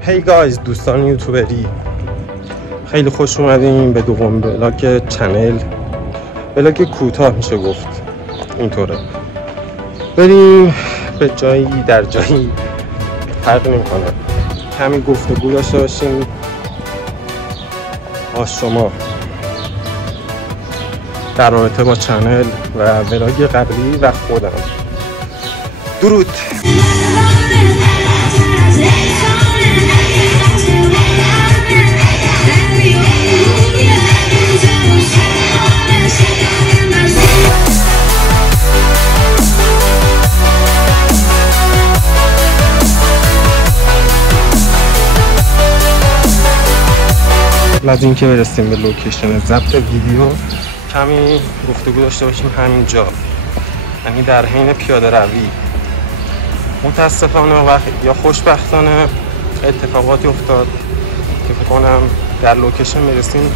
هی گایز دوستان یوتیوبری، خیلی خوش اومدیم به دوم ولاگ چنل. ولاگ کوتاه میشه گفت اینطوره، بریم به جایی در جایی فرق نمیکنه، کمی گفتگو داشته باشیم با شما در رابطه با چنل و ولاگ قبلی و خودم. درود. قبل از اینکه برسیم به لوکیشن ضبط ویدیو کمی گفتگو داشته باشیم همینجا، یعنی در حین پیاده روی. متاسفانه و یا خوشبختانه اتفاقاتی افتاد که فکر کنم در لوکیشن میرسیم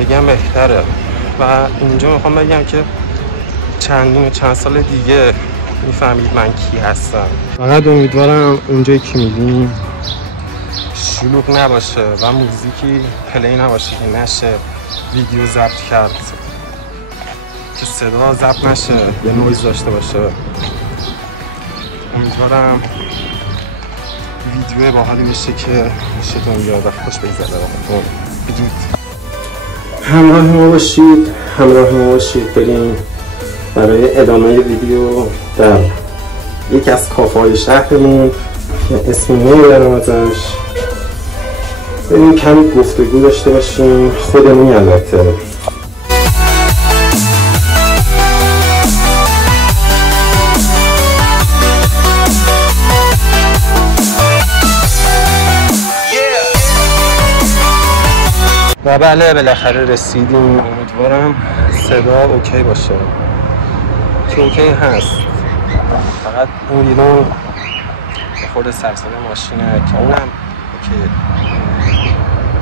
بگم بهتره و اینجا میخوام بگم که چند سال دیگه میفهمید من کی هستم. فقط امیدوارم اونجایی که میدیم شلوغ نباشه و موزیکی پلی نباشه که نشه ویدیو ضبط کرد، که صدا ضبط نشه، یه نویز داشته باشه. امیدوارم ویدیو باحالی بشه که خوشتون بیاد و خوش بگذره باهاتون. بدید همراه ما باشید بریم برای ادامه ویدیو در یکی از کافه‌های شهرمون که اسمی نمیبرم ازش. بریم کمی گفتگو داشته باشیم، خودمونی البته. و بله بالاخره رسیدیم. امیدوارم صدا اوکی باشه که اوکی هست، فقط اون بیرون خود سرصدا ماشینه که اونم اوکی.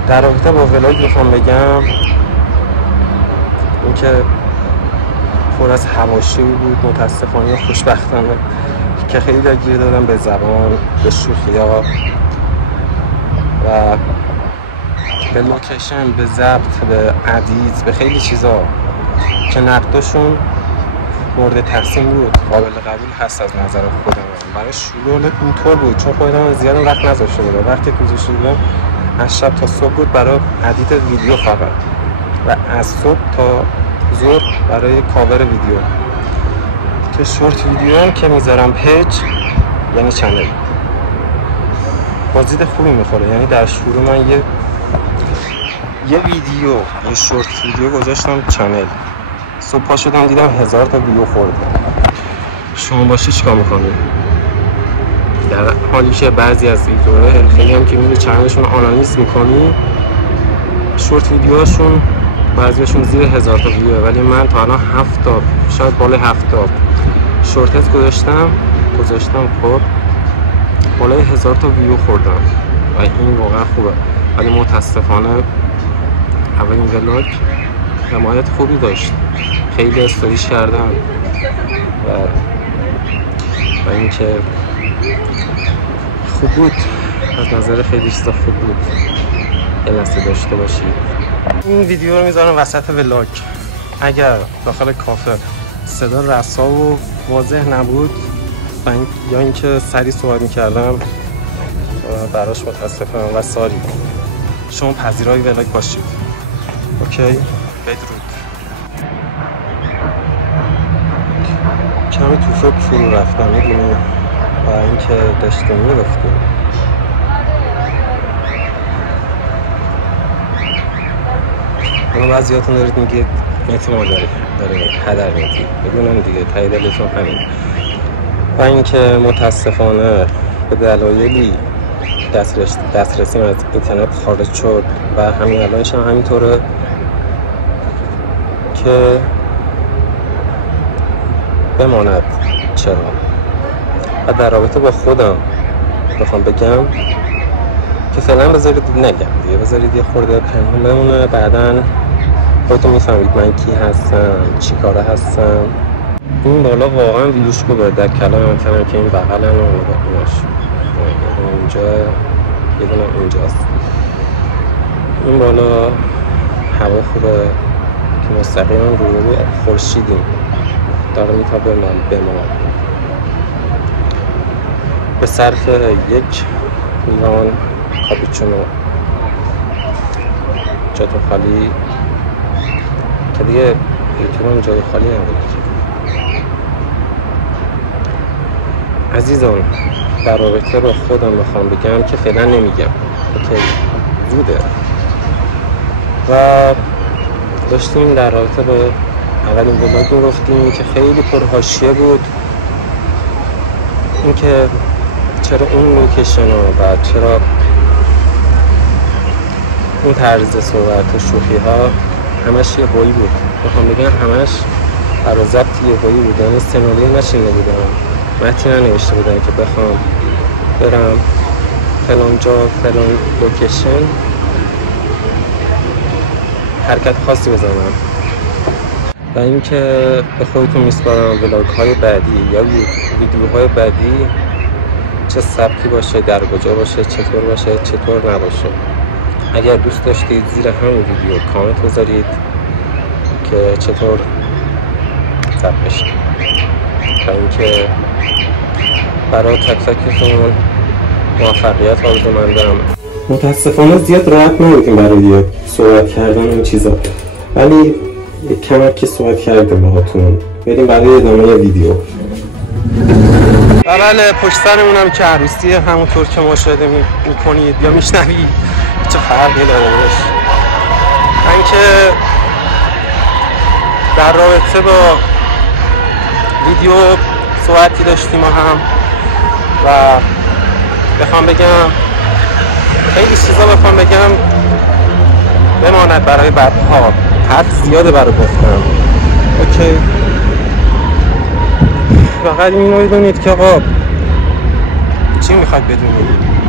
در رابطه با ولاگ میخوام بگم این که پر از حواشی بود متاسفانه خوشبختانه که خیلی گیر دادم به زبان، به شوخی‌ها و به لوکیشن، به ضبط، به ادیت، به خیلی چیزا که نقداشون مورد تحسین بود، قابل قبول هست از نظر خودم. برای شروع اینطور بود چون خودم زیاد وقت نذاشته بودم، وقتی گذاشته بودم از شب تا صبح بود برای ادیت ویدیو فقط و از صبح تا ظهر برای کاور ویدیو، که شورت ویدیو هم که میذارم پیج یعنی چنل بازدید خوبی میخوره. یعنی در شروع من یه ویدیو، یه شورت ویدیو گذاشتم چنل، صبح پا شدم دیدم 1000 تا ویو خورده. شما باشی چیکار میکنید؟ در حالی که بعضی از یوتیوبرها خیلی هم که میری چنلشون آنالیز میکنی، شورت ویدیوهاشون بعضیشون زیر 1000 تا ویوه، ولی من تا الان 7 تا شاید بالای 7 تا شورتت گذاشتم خب بالای 1000 تا ویو خوردم و این واقعا خوبه. ولی متاسفانه اولین ولاگ حمایت خوبی داشت، خیلی استوریش کردم و اینکه خوب بود، از نظر خیلی چیزا خوب بود. یه لحظه داشته باشید. این ویدیو رو میذارم وسط ولاگ. اگر داخل کافه صدا رسا و واضح نبود یا اینکه سریع صحبت میکردم براش متاسفم و ساری. شما پذیرای ولاگ باشید. اوکی؟ بدرود. کمی توفه فرو رفتم میدونی و اینکه داشتیم میرفتیم. اما بعضیاتون دارید میگید متی ما داره هدر متی، بدونم دیگه ته دلتون همین. و اینکه متاسفانه به دلایلی دسترسیم از اینترنت خارج شد و همین الانش هم همینطوره که بماند. چرا؟ و در رابطه با خودم بخوام بگم که فعلا بذارید نگم دیگه، بذارید یه خورده پنهون بمونه، بعداً خودتون میفهمید من کی هستم، چی کاره هستم. این بالا واقعا ویوش خوبه، در کلام مثلا که این بغل هم ایناش اینجا یه دونه اینجاست. این بالا هوا خوبه که مستقیما روی خورشیدیم، داره میتابه به ما. به صرف یک لیوان کاپوچینو جاتو خالی که دیگه یوتیوبم جای خالی نبود. عزیزان، در رابطه با خودم بخوام بگم که فعلا نمیگم که زوده و داشتیم در رابطه با اولین ولاگ میگفتیم که خیلی پرحاشیه بود، اینکه چرا اون لوکیشن ها و چرا اون طرز صحبت و شوخی ها همش یه بایی بود. بخوام بگم همش برای ضبط یه بایی بود، یعنی سناریو نشینده بودم، متن ننوشته بودم که بخوام برم فلان جا فلان لوکیشن حرکت خاصی بزنم. و اینکه به خودتون میسپارم ولاگ های بعدی یا ویدیوهای بعدی چه سبکی باشه، در کجا باشه، چطور باشه، چطور نباشه. اگر دوست داشتید زیر همین ویدیو کامنت بذارید که چطور ضبط بشه و اینکه برای تک تکتون موفقیت آرزومندم. متاسفانه زیاد راحت نبودیم برای صحبت کردن این چیزا، ولی کمک که صحبت کردیم باهاتون. بریم برای ادامه ویدیو. بله، پشت سرمونم که عروسیه، همونطور که مشاهده میکنید یا میشنوید چه فرقی داره باش. من که در رابطه با ویدیو صحبتی داشتیم هم و بخوام بگم خیلی چیزا بخوام بگم بماند برای بعدها، حرف زیاده برای گفتم. اوکی، فقط اینو بدونید که آقا چی میخواید بدونید.